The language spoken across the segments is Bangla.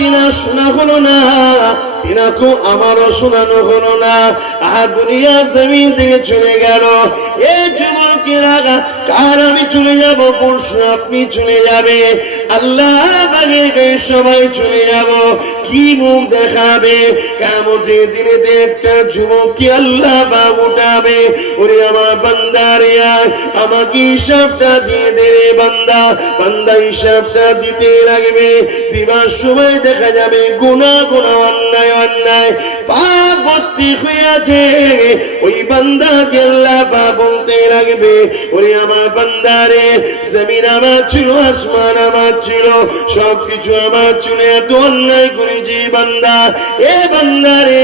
তিনা শোনা হলো না, তিনাকেও আমারও শোনানো হলো না। দুনিয়া জমিন থেকে চলে গেল। এই যুবকেরা, কাল আমি চলে যাব, পরশু আপনি চলে যাবে, আল্লাহ বাগে সবাই চলে যাব। কি মুখ দেখাবে? কিয়ামতের দিনে একটা যুবককে আল্লাহ বাগ উঠাবে। ওরে আমার বান্দারে, আমাকে হিসাবটা দিয়ে দে রে বান্দা। বান্দা হিসাবটা দিতে লাগবে। দিবার সময় দেখা যাবে গুনাহ গুনাহ, অন্যায় অন্যায়, পাপ ভর্তি হয়ে আছে। ওই বান্দাকে আল্লাহ বাগ বলতে লাগবে, ওরে আমার বান্দারে, জমিন আমার ছিল, আসমান আমার ছিল, সবকিছু আমার ছিল, এত অন্যায় করেছি বান্দা। এ বান্দারে,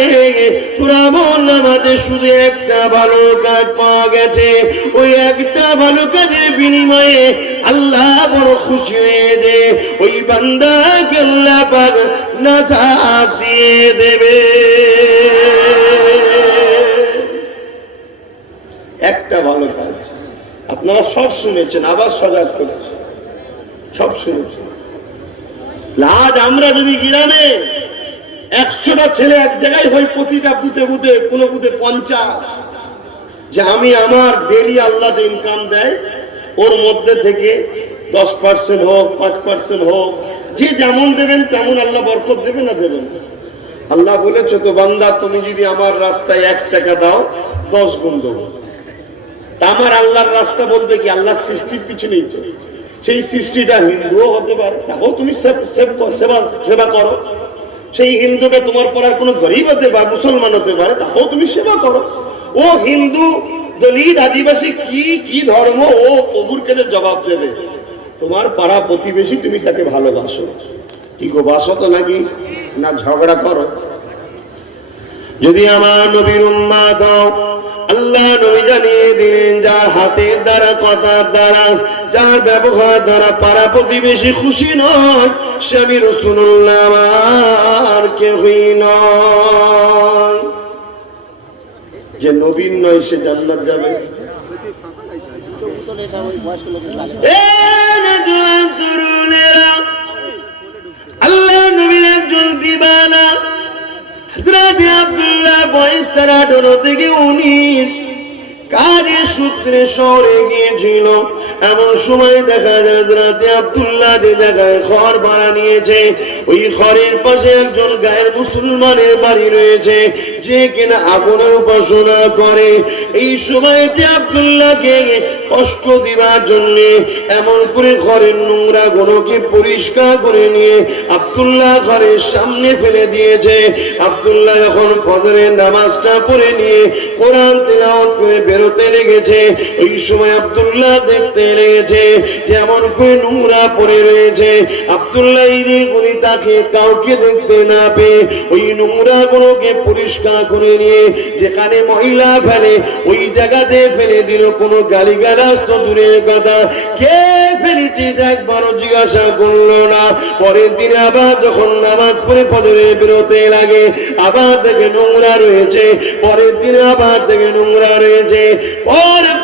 তোরা বল আমাদের শুধু একটা ভালো কাজ পাওয়া গেছে, ওই একটা ভালো কাজের বিনিময়ে আল্লাহ বড় খুশি হয়েছে। ওই বান্দাকে আল্লাহ পাক নাজাত দিয়ে দেবে। একটা ভালো কাজ আপনারা সব শুনেছেন, আবার সজাগ করেছেন, সব শুনেছেন। আজ আমরা যদি গ্রামে 100টা ছেলে এক জায়গায় হই, প্রতিটা বুথে বুথে, কোন বুথে 50, যে আমি আমার ডেলি আল্লাহ যে ইনকাম দেয় ওর মধ্যে থেকে 10% হোক, 5% হোক, যে যেমন দেবেন তেমন আল্লাহ বরকত দেবে না দেবেন? আল্লাহ বলেছে তো, বান্দা তুমি যদি আমার রাস্তায় 1 টাকা দাও 10 গুণ দেবো। আমার আল্লাহর রাস্তা বলতে কি? আল্লাহর সৃষ্টির পিছনেই তো। সেই সৃষ্টিটা হিন্দুও হতে পারে, তাও তুমি সেবা করো। সেই হিন্দুটা তোমার পড়ার কোনো গরিব হতে পারে, মুসলমান হতে পারে, তাও তুমি সেবা করো। ও হিন্দু, দলিত, আদিবাসী, কি কি ধর্ম, ও প্রভুর কাছে জবাব দেবে। তোমার পাড়া প্রতিবেশী, তুমি তাকে ভালোবাসো, কি গো বাসো তো নাকি? না ঝগড়া করো? যদি আমার নবীর উম্মত হও, আল্লাহ নবী জানিয়ে দিলেন, যার হাতের দ্বারা, কথার দ্বারা, যার ব্যবহার দ্বারা পাড়া প্রতিবেশী খুশি নয়, সে আমি রাসূলুল্লাহ আমার কেউই নয়। যে নবীন নয় সে জান্নাত যাবে? আল্লাহ নবীর একজন দিবানা হযরত আব্দুল্লাহ, বয়স তার 18 থেকে 19, কাজের সূত্রে শহরে গিয়েছিল। এমন সময় দেখা যায় হযরত আব্দুল্লাহ যে জায়গায় ঘর ভাড়া নিয়েছে, ওই ঘরের পাশে একজন গায়ের মুসলমানের বাড়ি রয়েছে, যে কিনা আগুনের উপাসনা করে। এই সময়তে আব্দুল্লাহকে কষ্ট দিবার জন্য এমন করে ঘরের নোংরা গুলোকে পরিষ্কার করে নিয়ে আব্দুল্লাহ ঘরের সামনে ফেলে দিয়েছে। আব্দুল্লাহ এখন ফজরের নামাজটা পড়ে নিয়ে কোরআন তেলাওয়াত করে বেরোতে লেগেছে। ওই সময় আব্দুল্লাহ দেখতে লেগেছে যেমন করে নোংরা পড়ে রয়েছে। আব্দুল্লাহ তাকে কাউকে দেখতে না পেয়ে ওই নোংরা গুলোকে পরিষ্কার করে নিয়ে যেখানে মহিলা ফেলে ওই জায়গাতে ফেলে দিল। কোনো গালিগালাজ তো দূরের কথা, কে ফেলেছিস একবারও জিজ্ঞাসা করলো না। পরের দিনে আবার যখন নামাজ পড়ে ফজরে বেরোতে লাগে, আবার থেকে নোংরা রয়েছে, পরের দিনে আবার থেকে নোংরা রয়েছে।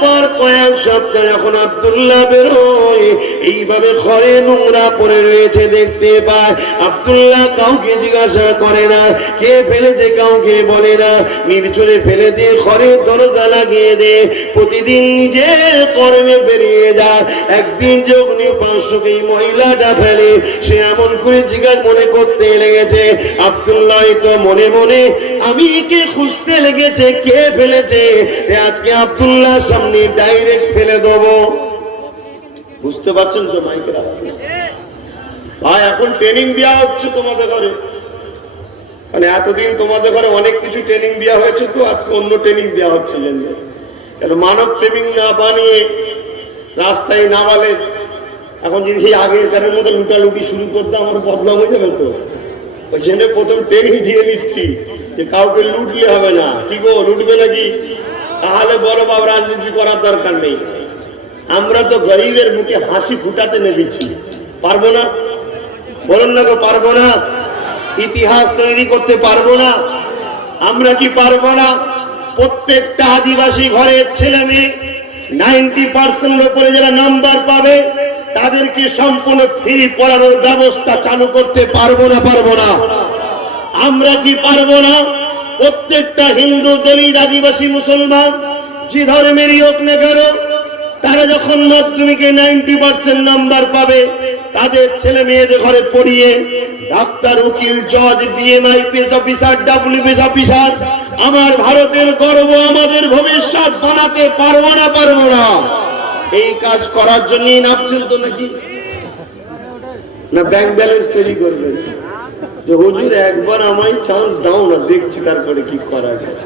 পর কয়েক সপ্তাহ যখন আব্দুল্লাহ বেরোয়, এইভাবে ঘরে নোংরা পড়ে রয়েছে দেখতে পায়। আব্দুল্লাহ কাউকে জিজ্ঞাসা করে না, কে ফেলেছে কাউকে বলে না, নির্জনে ফেলে দিয়ে ঘরের দরজা লাগিয়ে দে। প্রতিদিন নিজের কর্মে বেরিয়ে যায়। একদিন যখন পাঁচশোকে মহিলাটা ফেলে, সে এমন করে জিজ্ঞাসা মনে করতে লেগেছে, আব্দুল্লাহ তো মনে মনে আমি কে খুঁজতে লেগেছে, কে ফেলেছে, আজকে আব্দুল্লাহ সামনে ডাইরেক্ট ফেলে দেবো। বুঝতে পারছেন তো মাইকেরা ভাই? এখন ট্রেনিং দেওয়া হচ্ছে তোমাদের ঘরে, মানে এতদিন তোমাদের ঘরে অনেক কিছু ট্রেনিং দেওয়া হয়েছে, তো আজকে অন্য ট্রেনিং দেওয়া হচ্ছে। কেন মানব ট্রেনিং না বানিয়ে রাস্তায় নামালে, এখন যদি সেই আগের কারের মতো লুটালুটি শুরু করতে আমার বদনাম হয়ে যাবে। তো ওই জন্য প্রথম ট্রেনিং দিয়ে নিচ্ছি যে কাউকে লুটলে হবে না। কি গো, লুটবে নাকি? তাহলে বড় বাবা রাজনীতি করার দরকার নেই। আমরা তো গরিবের মুখে হাসি ফুটাতে নেমেছি, পারবো না? বলুন না গো, পারবো না? ইতিহাস তৈরি করতে পারবো না? আমরা কি পারবো না? প্রত্যেকটা আদিবাসী ঘরের ছেলে মেয়ে 90% উপরে যারা নাম্বার পাবে তাদেরকে সম্পূর্ণ ফ্রি পড়ানোর ব্যবস্থা চালু করতে পারবো না? আমরা কি পারবো না? প্রত্যেকটা হিন্দু, দলিত, আদিবাসী, মুসলমান যে ধর্মেরই হোক না কেন, তারা যখন মাধ্যমিকে 90% নাম্বার পাবে, তাদের ছেলে মেয়েদের ঘরে পড়িয়ে ডাক্তার, উকিল, জজ, DM, IPS officer, WBS officer, আমার ভারতের গর্ব, আমাদের ভবিষ্যৎ বানাতে পারবো না? এই কাজ করার জন্যই নামছেন তো নাকি? না ব্যাংক ব্যালেন্স তৈরি করবেন যে হুজুর একবার আমায় চান্স দাও না, দেখছি তারপরে কি করা যায়।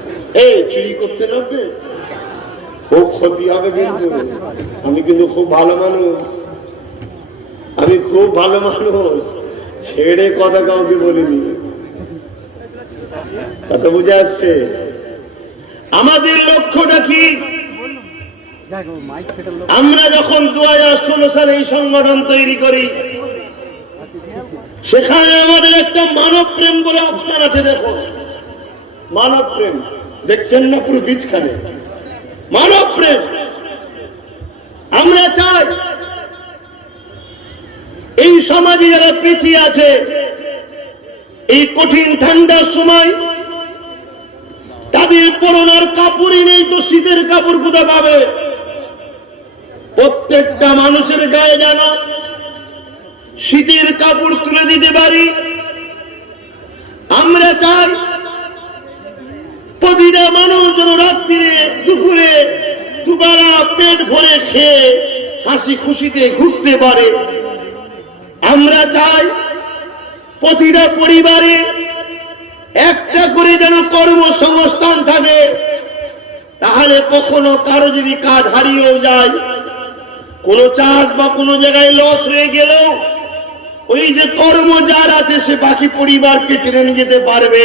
এই চুরি করতে নামবে, খুব ক্ষতি হবে। কিন্তু আমি কিন্তু খুব ভালো মানুষ, ছেড়ে কথা কাউকে বলিনি। কথা বুঝে আসছে? আমাদের লক্ষ্যটা কি? আমরা যখন 2016 সালে এই সংগঠন তৈরি করি, সেখানে আমাদের একটা মানব প্রেম বলে অপশন আছে। দেখো, মানব প্রেম দেখছেন না? পুরো বীজখানে মানব প্রেম। আমরা চাই এই সমাজে যারা পিছিয়ে আছে, এই কঠিন ঠান্ডার সময় তাদের পরনার কাপড়ই নেই, তো শীতের কাপড় কোথায় পাবে? প্রত্যেকটা মানুষের গায়ে যেন শীতের কাপড় তুলে দিতে পারি। আমরা চাই প্রতিটা মানুষ যেন রাত্রিরে, দুপুরে দুবেলা পেট ভরে খেয়ে হাসি খুশিতে ঘুরতে পারে। আমরা চাই প্রতিটা পরিবারে একটা করে যেন কর্মসংস্থান থাকে, তাহলে কখনো কারো যদি কাজ হারিয়ে যায়, কোন চাষ বা কোন জায়গায় লস হয়ে গেল, ওই যে কর্ম যার আছে সে বাকি পরিবারকে টেনে নিয়ে যেতে পারবে।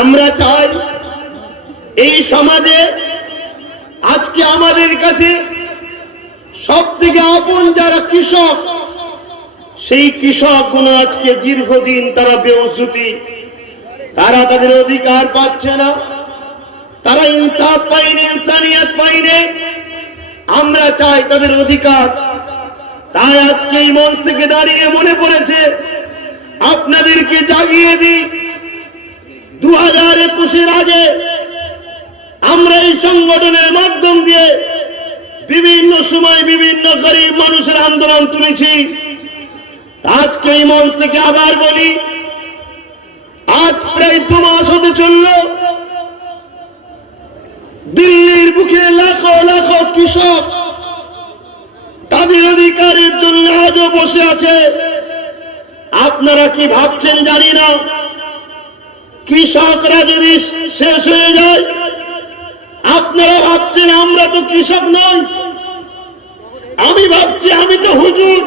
আমরা চাই এই সমাজে আজকে আমাদের কাছে সব থেকে আপন যারা কৃষক, সেই কৃষক গুলো আজকে দীর্ঘদিন তারা বেউজ্জতি, তারা তাদের অধিকার পাচ্ছে না, তারা ইনসাফ পায়নি, ইনসানিয়ত পায়নি। আমরা চাই তাদের অধিকার। তাই আজকে এই মঞ্চ থেকে দাঁড়িয়ে মনে পড়েছে আপনাদেরকে জাগিয়ে দিই, 2021-এর আগে আমরা এই সংগঠনের মাধ্যম দিয়ে বিভিন্ন সময় বিভিন্ন গরিব মানুষের আন্দোলন তুলেছি। আজকে এই মঞ্চ থেকে আবার বলি, আজ প্রায় 2 মাস হতে চলল, দিল্লির বুকে লাখো লাখো কৃষক তাদের অধিকারের জন্য আজও বসে আছে। আপনারা কি ভাবছেন জানি না, কৃষকরা যদি শেষ হয়ে যায়, আপনারা ভাবছেন আমরা তো কৃষক নই, আমি ভাবছি আমি তো হুজুর,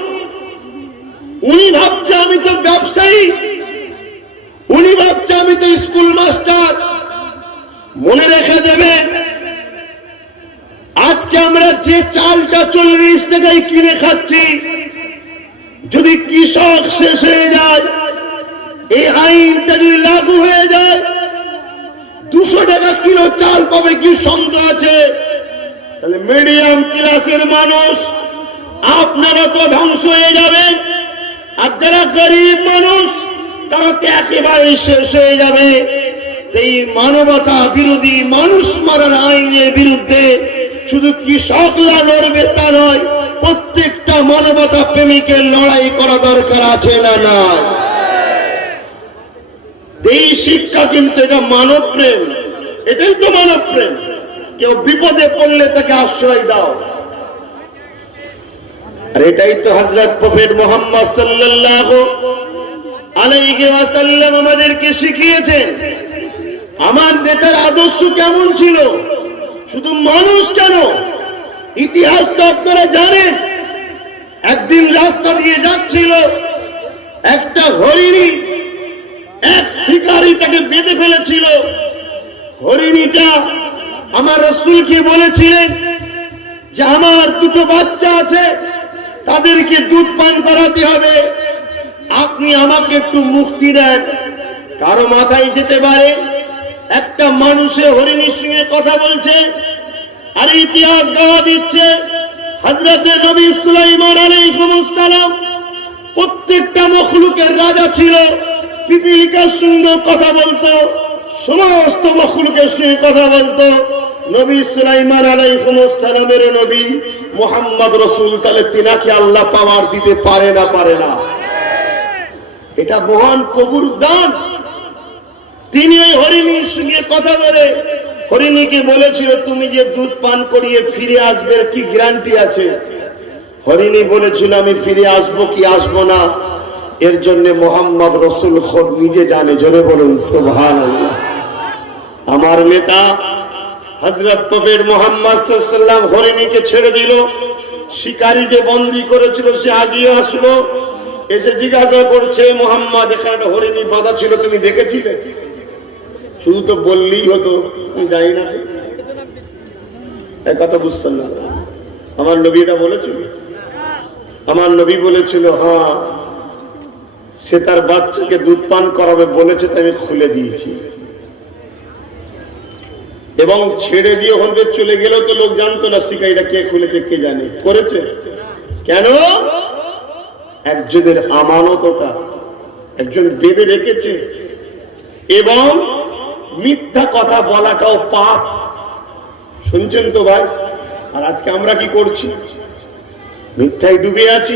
উনি ভাবছে আমি তো ব্যবসায়ী, উনি ভাবছে আমি তো স্কুল মাস্টার। মনে রেখে দেবেন, আজকে আমরা যে চালটা 40 টাকায় কিনে খাচ্ছি, যদি কৃষক শেষ হয়ে যায়, এই আইনটা যদি লাগু হয়ে যায়, 200 টাকা কিলো চাল পাবে কি সন্দেহ আছে? তাহলে মিডিয়াম ক্লাসের মানুষ আপনারা তো ধ্বংস হয়ে যাবেন, আর যারা গরিব মানুষ তারা তো একেবারে শেষ হয়ে যাবে। এই মানবতা বিরোধী, মানুষ মারার আইনের বিরুদ্ধে শুধু কৃষকরা লড়বে তা নয়, প্রত্যেকটা মানবতা প্রেমিকের লড়াই করা দরকার আছে না? না, এই শিক্ষা কিন্তু এটা মানব প্রেম, এটাই তো মানব প্রেম। কেউ বিপদে পড়লে তাকে আশ্রয় দাও, আর এটাই তো হযরত প্রফেট মুহাম্মদ সাল্লাল্লাহু আলাইহি ওয়াসাল্লাম আমাদেরকে শিখিয়েছেন। আমার নেতার আদর্শ কেমন ছিল? শুধু মানুষ কেন, ইতিহাস তো আপনারা জানেন। একদিন রাস্তা দিয়ে যাচ্ছিল একটা হরিণী, এক শিকারী তাকে বেঁধে ফেলেছিল। হরিণীটা আমার রাসূলকে বলেছিলেন যে আমার 2টো বাচ্চা আছে, তাদেরকে দুধ পান করাতে হবে, আপনি আমাকে একটু মুক্তি দেন। কারো মাথায় যেতে পারে একটা মানুষে হরিণীর সঙ্গে কথা বলছে, আর ইতিহাস গাওয়া দিচ্ছে হযরতে নবী সুলাইমান আলাইহিস সালাম প্রত্যেকটা মখলুকের রাজা ছিল। পিপীলিকার সঙ্গে কথা বলতো, সমস্ত মখলুকের সঙ্গে কথা বলতো। নবী সুলাইমান আলাইহিস সালামের নবী মুহাম্মদ রাসূল, তাহলে তিনাকে আল্লাহ পাওয়ার দিতে পারে না? পারে না। এটা মহান প্রভুর দান। তিনি এই হরিণীর সঙ্গে কথা বলে হরিণীকে বলেছিল, তুমি যে দুধ পান করিয়ে ফিরে আসবে কি গ্যারান্টি আছে? হরিণী বলেছিল, আমি ফিরে আসবো কি আসবো না এর জন্য মুহাম্মদ রাসূল খোদ নিজে জানে। জোরে বলুন সুবহানাল্লাহ। আমার নেতা হযরত প্রফেট মুহাম্মদ সাল্লাল্লাহু আলাইহি ওয়াসাল্লাম হরিণীকে ছেড়ে দিল। শিকারী যে বন্দী করেছিল সে আগিয়ে আসলো, এসে জিজ্ঞাসা করছে, মুহাম্মদ এখানে একটা হরিণী বাঁধা ছিল, তুমি দেখেছিলে? শুধু তো বললেই হতো, আমি জানি না। এই কথা বুঝছেন না? আমার নবী এটা বলেছিল। আমার নবী বলেছিল, হ্যাঁ, সে তার বাচ্চাকে দুধ পান করাবে বলেছে, তাই আমি খুলে দিয়েছি। এবং ছেড়ে দিয়ে ওখানে চলে গেলেও তো লোক জানতো না শিকারীটা কে খুলেছে, কে জানে করেছে। কেন? একজনের আমানতটা একজন বেঁধে রেখেছে। এবং মিথ্যা কথা বলাটাও পাপ। শুনছেন তো ভাই? আর আজকে আমরা কি করছি? মিথ্যায় ডুবে আছি।